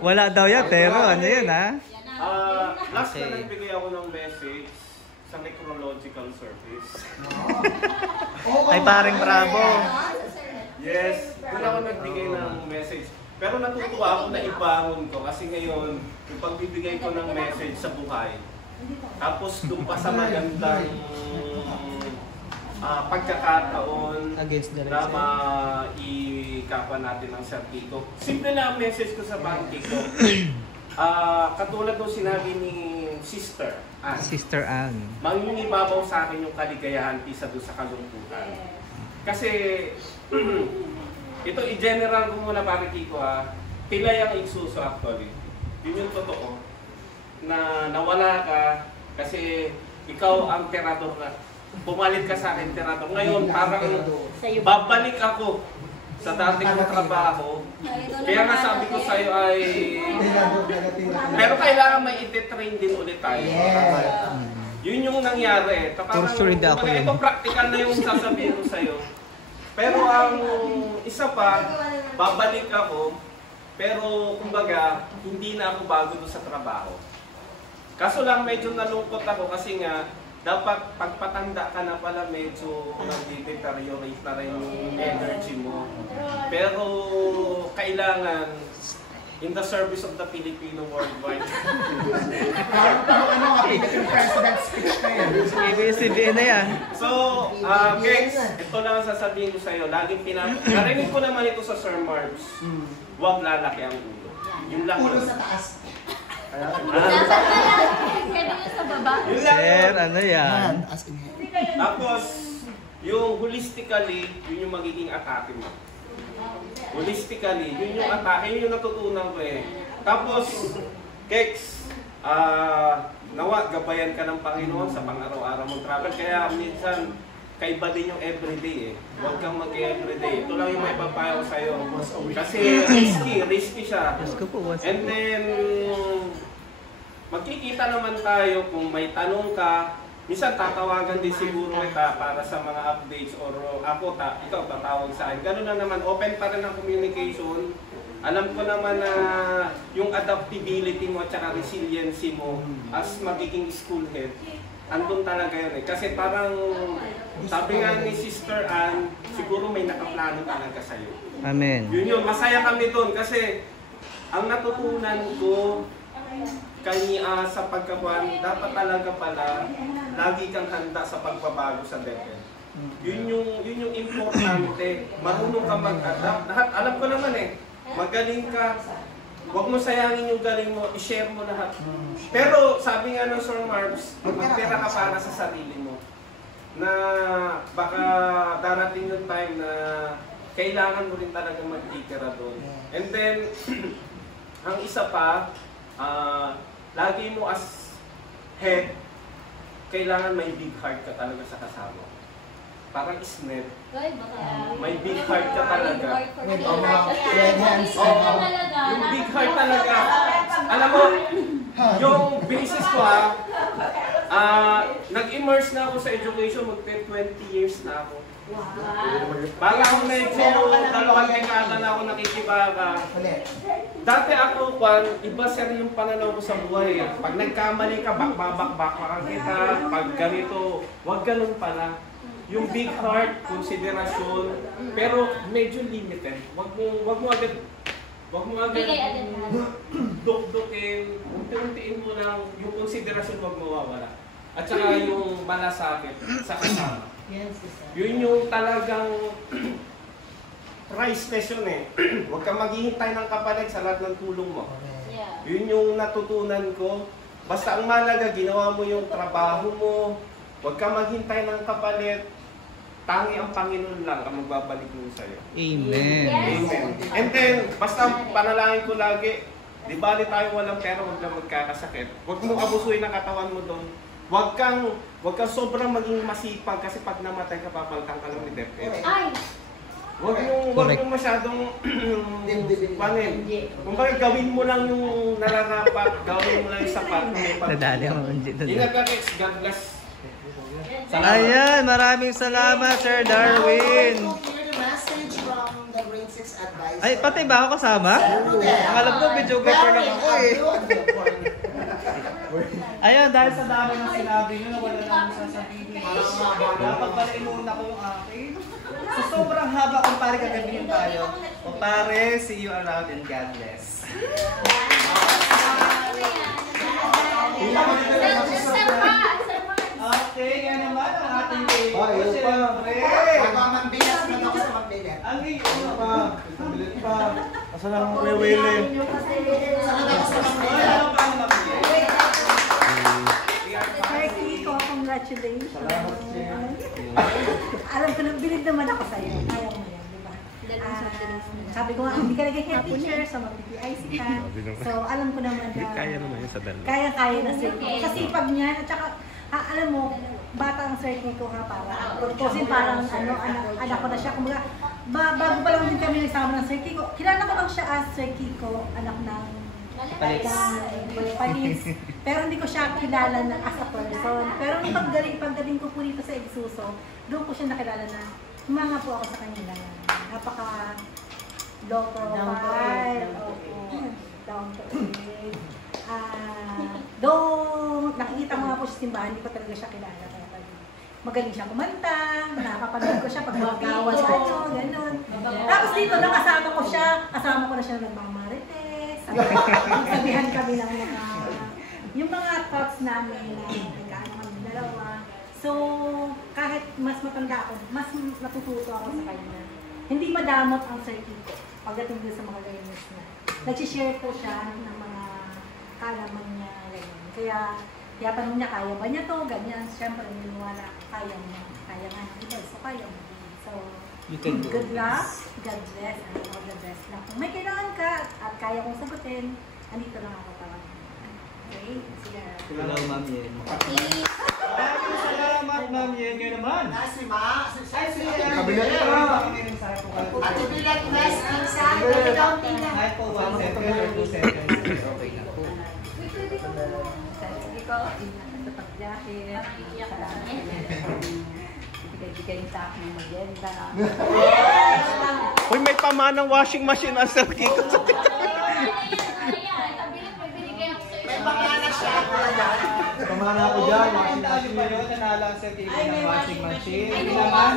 Wala daw yan, pero ano yun ha? Last na nagbigay ako ng message sa necrological service. Ay paring Bravo. Yes, doon ako nagbigay ng message. Pero natutuwa ako na ibangon ko kasi ngayon, yung pagbibigay ko ng message sa buhay, tapos doon pa sa magandang pagkakataon na maikapa natin ng Sir Kiko. Simple na ang message ko sa Bang Kiko. Katulad ng sinabi ni Sister Ann. Sister Ann. Mangingibabaw sa akin yung kaligayahan kisa doon sa kalungkutan. Kasi, ito i-general ko muna para Kiko ha. Pilay ang iksuso actually. Yun yung totoo. Na nawala ka kasi ikaw ang terador ka. Pumalit ka sa akin terador. Ngayon parang babalik ako sa dati kong trabaho. Kaya nga sabi ko sa'yo ay pero kailangan may iti-train din ulit tayo. Yun yung nangyari. For sure hindi ako yun. Ito practical na yung sasabihin ko sa'yo. Pero ang isa pa, babalik ako. Pero kumbaga, hindi na ako bago doon sa trabaho. Kaso lang medyo nalungkot ako kasi nga, dapat pagpatanda ka na pala medyo nag-deteriorate na rin yung energy mo. Pero kailangan in the service of the Filipino worldwide. ABS-CBN na yan. So, Kex, ito lang ang sasabihin ko sa'yo. Laging narinig ko naman ito sa Sir Marbs. Huwag lalaki ang ulo. Yung lang yun. Sa baba. Yun lang Sir, yun. ano yan? Tapos, yung holistically, yun yung magiging atake mo. Holistically, yun yung atake, yun yung natutunan ko eh. Tapos, Kex, nawa, gabayan ka ng Panginoon sa pang-araw-araw mong travel. Kaya minsan, kaiba din yung everyday eh. Huwag kang mag-everyday. Ito lang yung may papayo ko sa'yo. Kasi risky siya. Diyos ko po, once And then, magkikita naman tayo kung may tanong ka. Minsan tatawagan din siguro kita para sa mga updates or ikaw tatawag sa akin. Ganun na naman, open pa rin ang communication. Alam ko naman na yung adaptability mo at saka resiliency mo as magiging school head, andun talaga yun eh. Kasi parang, sabi nga ni Sister Ann, siguro may nakaplano talaga sa'yo. Amen. Yun, masaya kami doon kasi ang natutunan ko sa pagkabuan, dapat talaga pala lagi kang handa sa pagbabago sa DepEd. Yun yung importante. Marunong ka mag-adapt. Lahat, alam ko naman eh, magaling ka. Huwag mo sayangin yung galing mo, i-share mo lahat. Pero sabi nga ng Sir Marbs, magtira ka para sa sarili mo. Na baka darating yung time na kailangan mo rin talaga magtitira doon. And then, ang isa pa, lagi mo as head, kailangan may big heart ka talaga sa kasama. Parang Smith. May big heart ka talaga. Yung big heart talaga. Alam mo, yung basis ko nag-immerse na ako sa education, mag-20 years na ako. Bago ako medyo dalawang dekada na ako nakikibaka. Dati ako, iba sir yung pananaw ko sa buhay. Pag nagkamali ka, bakbak kita. Pag ganito, wag ganun pala. Yung big heart, konsiderasyon, pero medyo limited. Wag mo agad duk-dukin, unti-untiin mo lang yung konsiderasyon, wag mawawala. At saka yung malasakit sa kasama. Yun yung talagang priceless yun eh. Huwag kang maghihintay ng kapalit sa lahat ng tulong mo. Yun yung natutunan ko. Basta ang malaga, ginawa mo yung trabaho mo. Huwag kang maghintay ng kapalit. Tangi ang Panginoon lang ang magbabalik mo sa'yo. Amen. Amen. And then, basta panalangin ko lagi, di bali tayo walang pera, huwag lang magkakasakit. Huwag mo abusuin ang katawan mo doon. Huwag kang sobrang maging masipag kasi pag namatay ka, papaltang ka lang ni DepEd. Huwag mo masyadong panin. Kung bakit gawin mo lang yung nararapat, gawin mo lang yung sapat. Nadali ako dito. Ingat ka, God bless. Ayan, maraming salamat Sir Darwin. Ay, pati ba ako kasama? Alam ko, videographer lang ako eh. Ayun, dahil sa dami ng sinabi nyo na wala nang sasabihin. Dapat baliin muna ko yung akin. So sobrang haba kung pare kagabihin tayo. O pare, see you around and God bless. Okay, yan naman ang ating day. Siyempre. Mamambilas na ako sa mambilas. Ang iyo pa. Bilit pa. Asa lang ang wewele. Sir Kiko, congratulations. Alam ko lang, bilib naman ako sa'yo. Kaya mo yan, di ba? Sabi ko nga, hindi ka naging head teacher, so mag-PIC ka. So, alam ko naman na Kaya naman yun sa dalawa. kaya na Sir Kiko. Sa sipag niya, at saka, alam mo, bata ang Sir Kiko ha, parang anak ko na siya. Kumbaga, bago pa lang din kami nagsama ng Sir Kiko, kilala ko lang siya as Sir Kiko, anak ng Palis. Pero hindi ko siya kilala na as a person. Pero nung pagdating ko po dito sa Exuso, doon ko siya nakilala na humanga po ako sa kanila. Napaka low profile. Down to earth. Though nakikita mo nga po sa simbahan, hindi ko talaga siya kilala. Magaling siya kumanta, napapanood ko siya pag magawas ko, gano'n. Tapos dito, nakasama ko na siya nagmamarites. Sabihan kami ng yung mga thoughts namin na nagkaano kami dalawa. So, kahit mas matanda ako, mas natututo ako sa kanya. Hindi madamot ang Sir Kiko pagdating din sa mga ganyan na. Nagsishare po siya ng mga kalaman niya, ganyan. Kaya tanong niya, kaya ba niya to? Ganyan, siyempre, niniwala, kaya niya. Kaya nga ng iba, so kaya mo. So, good luck, God bless, and all the best lang. Kung may kailangan ka at kaya kong sagutin, andito lang ako tawag. Okay? Hello, Ma'am Yen. Maraming salamat, Ma'am Yen. Ngayon naman. Si Ma. Kabilang pa. At ibilang best inside. Ay po, 1 second or 2 seconds. Okay na po. akin. Bigay sa akin ng maganda. Uy, may pamanang washing machine ang Sir Kiko. May pamana siya. Pamana ko dyan, washing machine. Nanalo ang Sir Kiko ng washing machine. Hindi naman.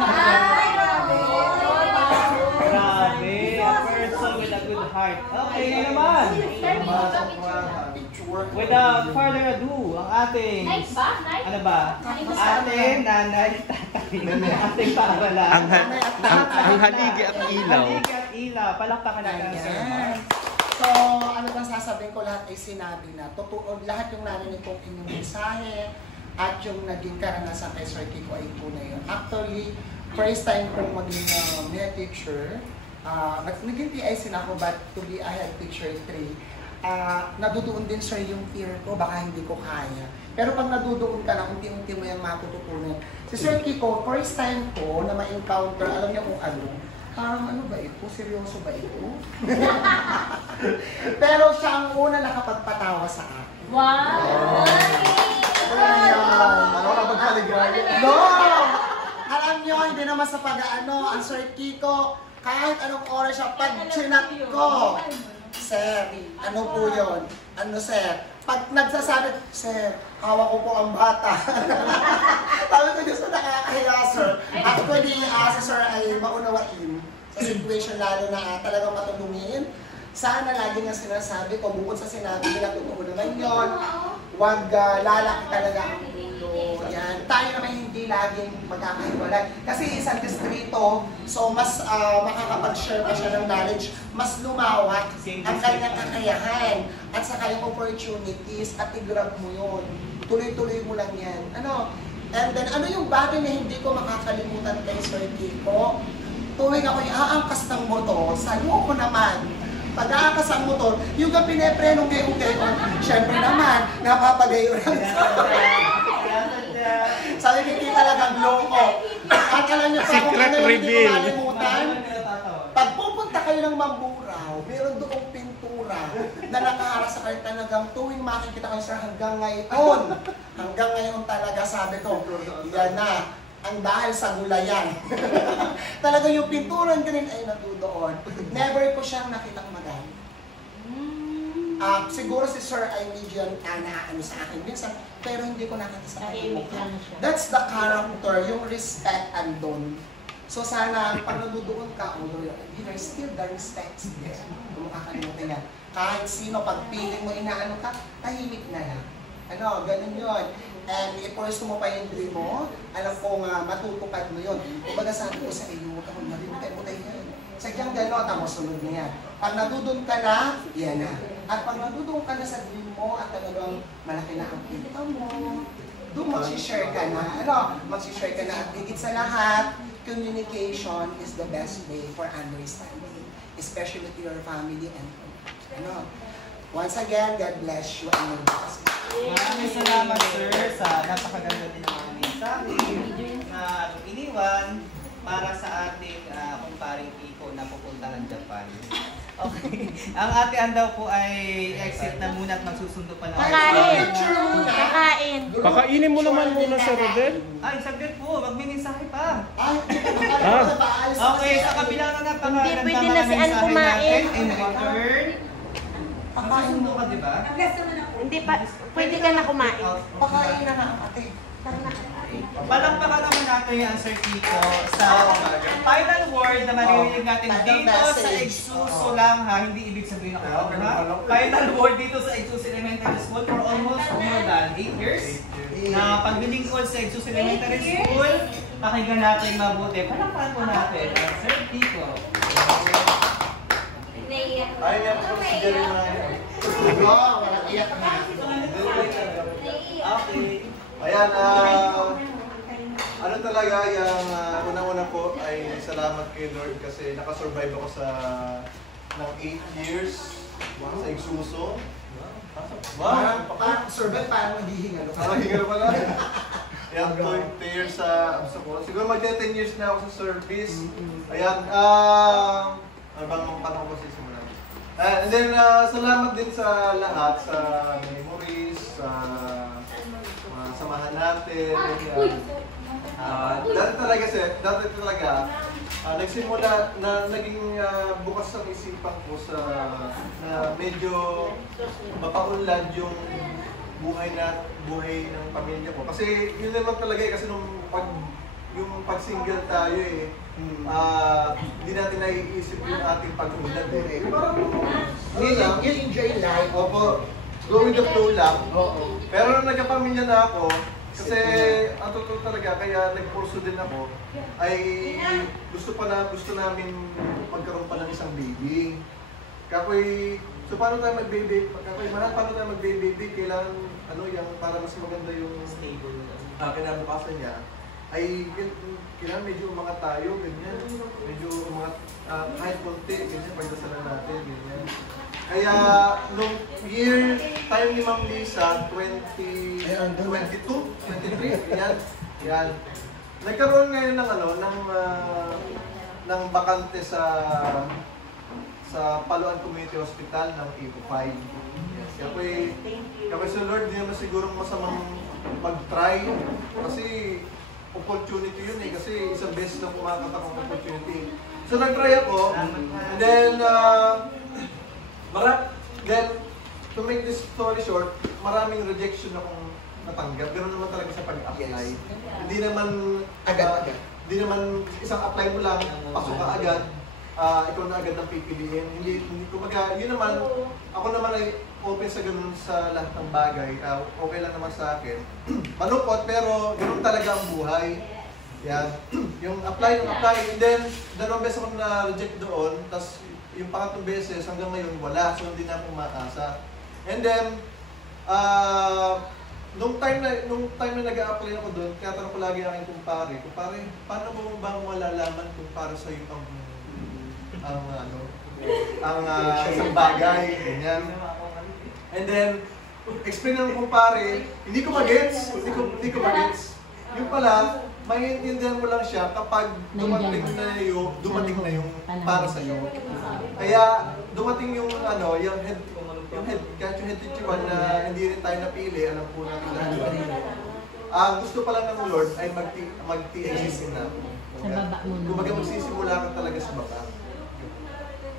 Grabe, a person with a good heart. Okay, yun naman. Without further ado, ang ating, Nice ba? Nice? ano ba? Ating nanay, tatay, ating paaralan. Ang haligi at ilaw. Haligi at ilaw. Palakpakan natin ang Sir Mark. So, ano bang sasabihin ko, lahat ay sinabi na. Totoo, lahat yung narinig kong inyong mensahe at yung naging karanasan kay Sir Kiko ay tunay yun. Actually, first time kong maging male teacher, naging TIC na ako, but to be a head teacher 3, nadudoon din sir yung fear ko, baka hindi ko kaya. Pero pag nadudoon ka na, unti-unti mo yung matututunan. Si Sir Kiko, first time ko na ma-encounter, alam niya kung ano, parang ano ba ito? Seryoso ba ito? Pero siya ang una nakapagpatawa sa akin. Wow! No! Alam niyo, hindi naman sa pag-ano, ang Sir Kiko, kahit anong oras siya, pag chinat ko, Sir, ano po yun? Ano, Sir? Pag nagsasabi, Sir, hawak ko po ang bata. Sabi ko, Diyos na nakakahiya, Sir. Actually, si Sir ay maunawain sa situation, lalo na talagang matulungin. Sana lagi nga sinasabi ko, bukod sa sinabi nila, totoo naman yun. Huwag lalaki talaga ang mundo. Yan. Tayo naman hindi laging magkakahiwalay. Kasi isang distrito, so mas makakapag-share pa siya ng knowledge, mas lumawak ang kanyang kakayahan at saka yung opportunities at i-grab mo yun. Tuloy-tuloy mo lang yan. Ano? And then, ano yung bagay na hindi ko makakalimutan kay Sir Kiko? Tuwing ako yung aangkas ng motor, sa loob ko naman, pag-aakas ang motor, yung ka pineprenong gayon-gayon, syempre naman, napapagayon lang. Sabi ko, hindi talagang loko. At alam niyo pa kung Secret ano yung hindi ko reveal. malimutan, pag pupunta kayo ng Mamburao, meron doong pintura na nakaharap sa kayo talagang tuwing makikita kayo sir hanggang ngayon. Hanggang ngayon talaga sabi ko, yan na. Ang dahil sa gulayan. Talaga yung pinturan ka rin ay natudoon. Never ko siyang nakitang magaling. Siguro si Sir ay medyo ano sa akin minsan, pero hindi ko nakita sa akin. That's the character, yung respect andon. So sana pag nadudoon ka, there's still the respect there. Kung makakalimutan yan. Kahit sino, pag piling mo inaano ka, tahimik na lang. Ano, ganun yun. And i-pursue mo pa yung dream mo, alam kong matutupad mo yun. Kumbaga sabi ko sa iyo, huwag akong marimutay-mutay yan. Sadyang gano'n, tamo sunod na yan. Pag nadudun ka na, yan na. At pag nadudun ka na sa dream mo at talagang malaki na ang kita mo, doon mag-share ka na. Ano, mag-share ka na. At higit sa lahat, communication is the best way for understanding. Especially to your family and ano. Once again, God bless you and your blessing. Maraming salamat sir sa napakaganda din ng mga mensahe na iniwan para sa ating kumparing Kiko na pupunta ng Japan. Okay. Ang ating daw po ay exit na muna at magsusundo pa ng Kakain! Pakainin mo naman muna sa Rodel. Ay, saglit po, magmimensahe pa. Okay, sa kabila na napakaganda Hindi pwede mga na si Ann mensahe kumain. natin. In return, magsusundo ka, di ba? Hindi pa, pwede ka na kumain. Pakain na lang ate. Palakpakan naman natin yung Sir Kiko sa final word na maririnig natin dito sa Exuso lang ha, hindi ibig sabihin na kayo ha. Final word dito sa Exuso Elementary School for almost more than 8 years na paglilingkod sa Exuso Elementary School, pakinggan natin mabuti. Palakpakan po natin ang Sir Kiko. Ay, yan po si Jeremiah. Walang iyak na. Okay. Ayan, ano talaga, yung unang-una po ay salamat kay Lord kasi nakasurvive ako ng 8 years sa Exuso. Parang survive, parang maghihinga. Parang hingal pala. Ayan, 20 years sa siguro magte 10 years na ako sa service. Ayan, ano bang tanong ko simulan? And then, salamat din sa lahat, sa memories, sa samahan natin. Ganyan. Dati talaga, nagsimula na naging bukas ang isipan ko sa na medyo mapaunlad yung buhay ng pamilya ko. Kasi yun naman talaga kasi yung pag-single tayo hindi natin naiisip yung ating pag-unlad Parang, You enjoy life. Opo, go with the flow lang. Pero nung nagkapamilya na ako, kasi ang totoo talaga, kaya nagpurso din ako, ay gusto namin magkaroon pa ng isang baby. Kakoy, so paano tayo mag-baby? Kakoy, paano tayo mag-baby? Kailangan, yung para mas maganda yung stable kinabukasan niya, ay kailangan medyo umangat tayo, ganyan. Medyo umangat, kahit konti, ganyan, pagdasalan natin, ganyan. Kaya, nung time ni Ma'am Lisa, 23, yan. Nagkaroon ngayon ng bakante sa Paloan Community Hospital ng 805. Kaya sa Lord, di naman siguro masamang mag-try kasi opportunity yun kasi isang beses na kumakatak ang opportunity. So nag-try ako, and then to make this story short, maraming rejection akong natanggap. Ganoon naman talaga sa pag-apply. Hindi naman isang apply mo lang, pasok ka agad, ikaw na agad ang pipiliin. Hindi kumbaga, yun naman, ako naman ay open sa ganun sa lahat ng bagay. Okay lang naman sa akin. Malungkot, pero ganun talaga ang buhay. Yan. Yung apply, and then, dalawang beses ako na-reject doon, tapos yung pangatlong beses, hanggang ngayon wala, so hindi na akong makasa. And then, nung time na nag-a-apply ako doon, kaya tanong ko lagi ang aking kumpare, paano mo ba malalaman kung para sa iyo ang isang bagay, ganyan. And then, explain ng kumpare, hindi ko magets. Yung pala, maintindihan mo lang siya kapag dumating na yung para sa iyo. Kaya dumating yung head teacher na hindi rin tayo napili, alam po natin lahat. Ang gusto pa lang ng Lord ay mag-TAC na. Kumbaga magsisimula ka talaga sa baba.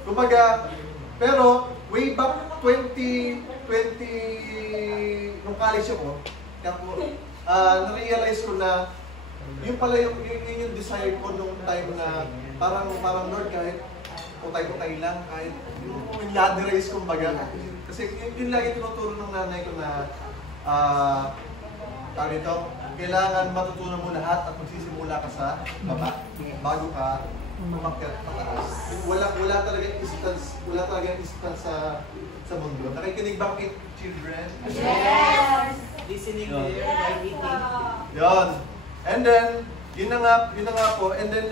Kumbaga, pero way back 2020, nung college ako, na-realize ko na yun pala yung desire ko nung time na parang Lord, kahit utay-utay lang, kahit yung ladder race kumbaga. Kasi yun lagi tinuturo ng nanay ko na kailangan matutunan mo lahat at magsisimula ka sa baba bago ka umakyat pataas. Wala talagang instance sa mundo. Nakikinig ba kayo, children? Yes! Listening there, eating. Yon. And then, yun na nga po, and then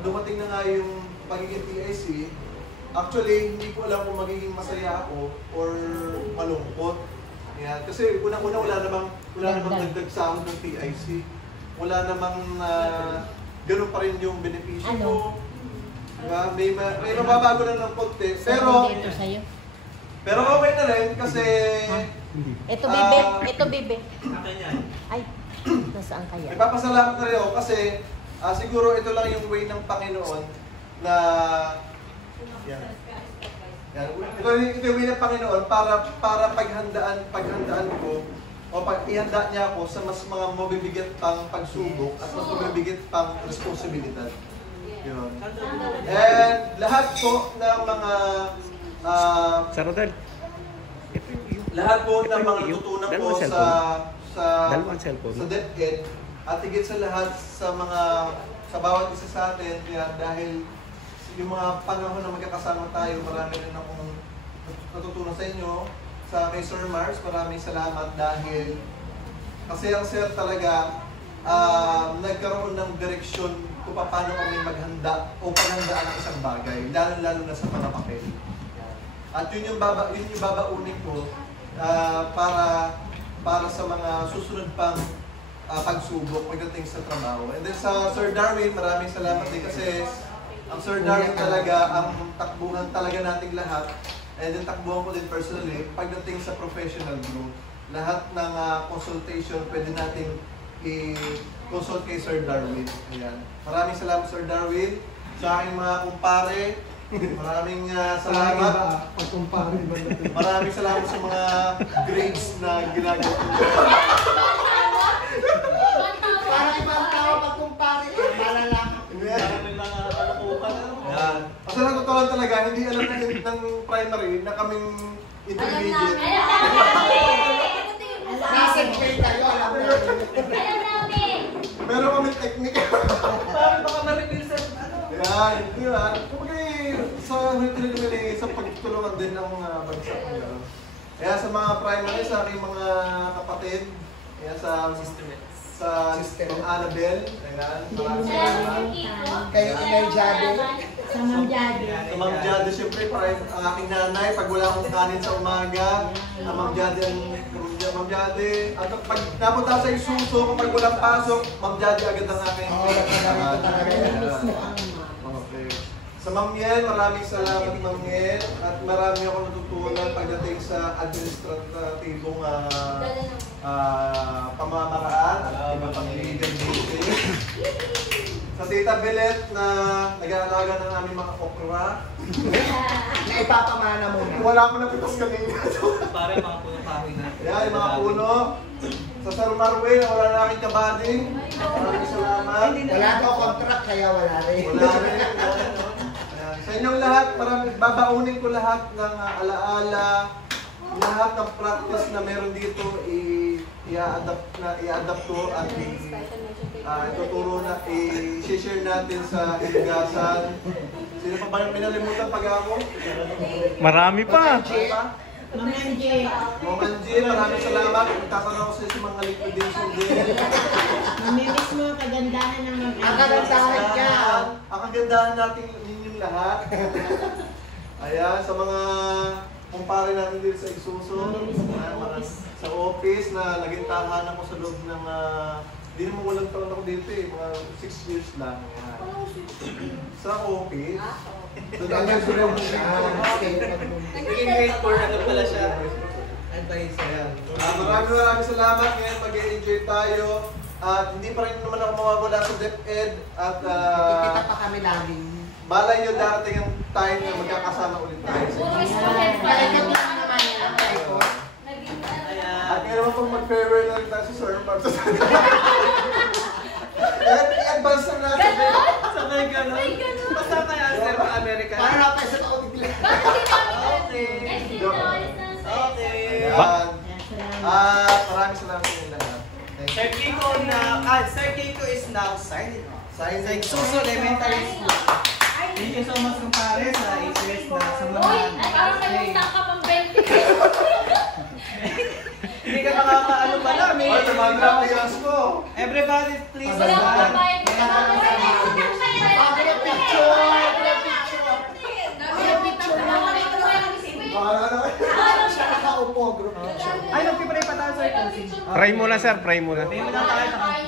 dumating na nga yung pagiging TIC. Actually, hindi ko alam kung magiging masaya ako or malungkot. Yan. Kasi unang-una wala namang dagdag sahod ng TIC. Wala namang ganun pa rin yung benepisyo ko. Diba? May mababago na ng konti. Pero okay na rin kasi Ito bebe. Ay, nasaan kaya? Nagpapasalamat na rin ako kasi siguro ito lang yung way ng Panginoon na yan. Ito yung way ng Panginoon para paghandaan ko o ihanda niya ako sa mas mga mabibigat pang pagsubok at mas mabibigat pang responsibilidad. Yun. And lahat po ng mga lahat po ng mga natutunan ko sa DepEd at higit sa lahat sa bawat isa sa atin dahil yung mga panahon na magkakasama tayo, marami rin akong natutunan sa inyo. Kay Sir Mars, maraming salamat dahil kasi ang Sir talaga nagkaroon ng direksyon kung paano kami maghanda o paghandaan ng isang bagay, lalo na sa mga papel. At yun yung babaunin ko para sa mga susunod pang pagsubok pagdating sa trabaho. And then sa Sir Darwin, maraming salamat din kasi ang Sir Darwin talaga ang takbuhan talaga nating lahat. And then takbuhan ko din personally pagdating sa professional growth. lahat ng consultation pwede natin i-consult kay Sir Darwin. Ayan. Maraming salamat Sir Darwin. Sa aking mga kumpare, maraming salamat. Maraming salamat sa mga grades na ginagawa. Parang ibang tao pag-kumpare, malalaman. Maraming mga kalukuhan. Yan. Kasi natutunan talaga, hindi alam ng primary na kaming intermediate. Nasa-enjoy kayo, alam mo. Alam namin! Meron kami technique. Bakit baka ma-reveal sa Yan, di ba? Kumbaga sa Hitilili, sa pagtulungan din ng bansa ko. Kaya sa mga primary, sa aking mga kapatid, kaya sa Ma'am Annabel, ayan, maraming salamat. Kayo Inay Jade. Sa Ma'am Jade. Sa Ma'am Jade, siyempre, para ang aking nanay, pag wala akong kanin sa umaga, Ma'am Jade, Ma'am Jade, at pag napunta sa isuso, kapag walang pasok, Ma'am Jade agad ang aking Okay. Sa Ma'am Yen, maraming salamat Ma'am Yen, at marami ako natutunan pagdating sa administratibong pamamaraan at iba pang legal meeting. Sa Tita Belet na nag-aalaga ng aming mga okra. Na ipapamana mo na. Wala ko na pitas kanina. Pare, mga puno kahoy natin. Yan, yung mga puno. Sa Sir Marwin, na wala na aking kabading. Maraming salamat. Wala ko contract, kaya wala rin. Wala rin. Ayan. Sa inyong lahat, babaunin ko lahat ng alaala, lahat ng practice na meron dito, i-adapt ko at ituturo na, i-share natin sa Iligasan. Sino pa ba yung pinalimutan pag-ako? Marami pa. Ma'am MJ. Ma'am Angie, maraming salamat. Magkakaroon ko sa mga liquidation din. Mamimiss mo ang kagandahan ng Ma'am Ang kagandahan ka. Ang kagandahan natin ninyong lahat. Ayan, sa mga kumpare natin dito sa Isuso, sa office na naging tahanan ko sa loob ng hindi naman walang taon ako dito mga 6 years lang. Sa office. Naging grade 4 na pala siya. Advice. Ayan. Maraming salamat. Ngayon mag-enjoy tayo. At hindi pa rin naman ako mawawala sa DepEd. At Kikita pa kami laging. malay nyo darating ang time na magkakasama ulit tayo. Puro student pa rin naman yan. At ngayon naman pong mag-farewell na rin tayo sa Sir Mark. I-advance na natin. Sabay gano'n. Basta kaya sir sa Amerika. Para na tayo sa tao bigla. Okay. Ba- Ayan. Maraming salamat sa inyo lahat. Sir Kiko Sir Kiko is now signing off. Sa Signing Isuso Elementary School. Thank you so much kumpare sa ACS na sa mga Uy, parang nagutang ka pang 20. Hindi ka makakaano pa namin. Ay, tumaglang piyas ko. Everybody please Wala akong stand. babayad. Siya nakaupo, group picture. Ay, nagpipray pa tayo sir. Pray muna sir, pray muna. Pray muna tayo sa kanto.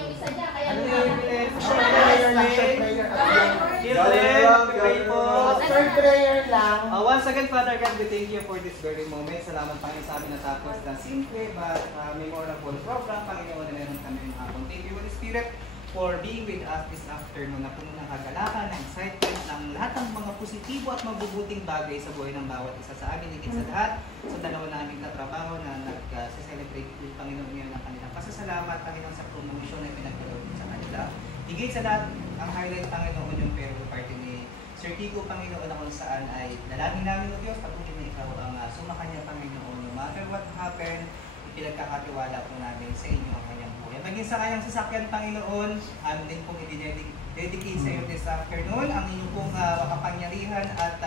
Ano yung Prayer lang, siya prayer at yan. pray po. After prayer lang. Once again, Father God, we thank you for this very moment. Salamat Panginoon sa amin natapos na simple but memorable program. Panginoon na meron kami ng hapon. Thank you, Holy Spirit, for being with us this afternoon na puno ng kagalakan, ng excitement, ng lahat ng mga positibo at mabubuting bagay sa buhay ng bawat isa sa amin, higit sa lahat, sa dalawa naming katrabaho na nag-celebrate yung Panginoon ngayon ng kanilang pasasalamat, Panginoon, sa promotion na pinagkaroon sa kanila. Higit sa lahat, ang highlight, Panginoon, yung farewell party ni Sir Kiko, Panginoon, na kung saan ay dalangin namin o Diyos, patuloy na ikaw ang sumakanya, Panginoon, no matter what happened, ipinagkakatiwala po namin sa inyo ang kanyang buhay. Maging sa kanyang sasakyan, Panginoon, amin din pong i-dedicate sa iyo this afternoon ang inyong pong makapangyarihan at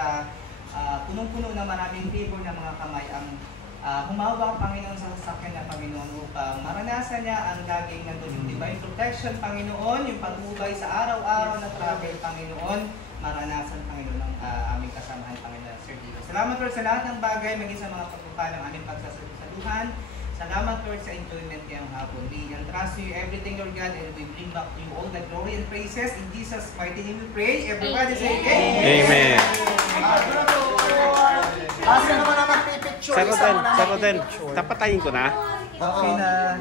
punong-puno na maraming favor ng mga kamay ang humawak, Panginoon, sa sasakyan na Panginoon upang maranasan niya ang laging nandun yung divine protection, Panginoon, yung pagmubay sa araw-araw na travel, Panginoon, maranasan, Panginoon, ang aming kasamahan, Panginoon, Sir Dito. Salamat, Lord, sa lahat ng bagay, maging sa mga pagpupala ng aming pagsasaluhan. Salamat, Lord, sa enjoyment ngayong hapon. We entrust to you everything, Lord God, and we bring back to you all the glory and praises. In Jesus' mighty name we pray. Everybody say Amen. Basta naman ang magpipicture. Sir Roden, tapatayin ko na. Oo. Okay na.